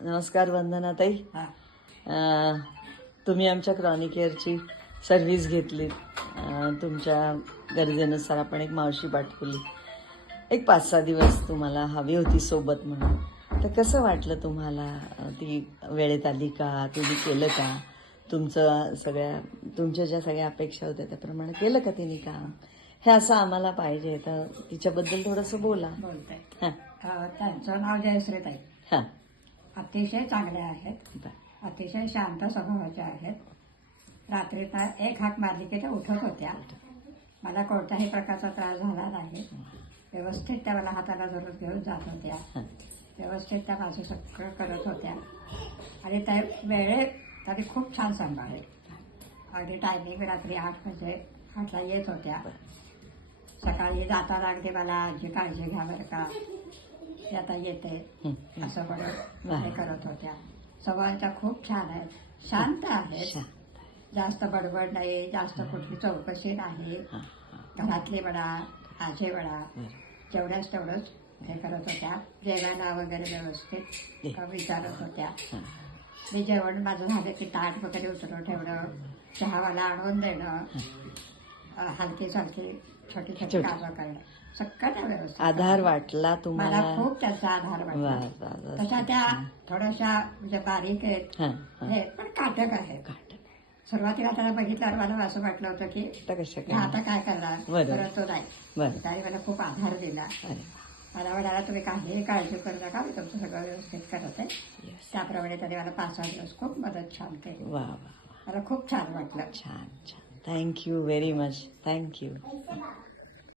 नमस्कार वंदनाताई. तुम्ही आमच्या क्रॉनिकेअरची सर्व्हिस घेतलीत. तुमच्या गरजेनुसार आपण एक मावशी पाठवली. एक 5-6 दिवस तुम्हाला हवी होती सोबत म्हणून. तर कसं वाटलं तुम्हाला? ती वेळेत आली का? तुम्ही केलं का? तुमच्या ज्या सगळ्या अपेक्षा होत्या त्याप्रमाणे केलं का तिने काम? हे असं आम्हाला पाहिजे. तर तिच्याबद्दल थोडंसं बोला. बोलताय. हां त्यांचं नाव जयश्रीताई. हां अतिशय चांगले आहेत, अतिशय शांत स्वभावाच्या आहेत. रात्रीचा एक हाक मारली की त्या उठत होत्या. मला कोणत्याही प्रकारचा त्रास झाला नाही. व्यवस्थित त्या मला हाताला धरून घेऊन जात होत्या. व्यवस्थित त्या माझं सगळं करत होत्या आणि त्या वेळेत तरी खूप छान सांभाळले. अगदी टायमिंग रात्री 8:00 येत होत्या. सकाळी जाताना अगदी मला आजी काळजी घ्या बरं का, ती आता येते असं म्हणून हे करत होत्या. स्वभावाच्या खूप छान आहेत, शांत आहेत, जास्त बडबड नाही, जास्त कुठली चौकशी नाही. घरातली म्हणा आजी म्हणा जेवढ्याच तेवढंच हे करत होत्या. जेवायला वगैरे व्यवस्थित विचारत होत्या. मी जेवण माझं झालं की ताट वगैरे उतरवून ठेवणं, चहावाला आणून देणं, हलकी सारखी छोटी छोटी कामं करणं, सगळं व्यवस्थित. आधार वाटला मला तुम्हाला? खूप त्याचा आधार वाटला. तशा त्या थोड्याशा म्हणजे बारीक आहेत हे, पण काटक आहेत. सुरुवातीला त्याला बघितल्यावर मला असं वाटलं होतं की आता काय करणार, परत तो नाही. त्याने मला खूप आधार दिला. मला म्हणाला तुम्ही काहीही काळजी करू नका, मी तुमचं सगळं व्यवस्थित करत आहे. त्याप्रमाणे त्याने मला 5-6 दिवस खूप मदत छान केली. मला खूप छान वाटलं. छान छान. Thank you very much. थँक्यू.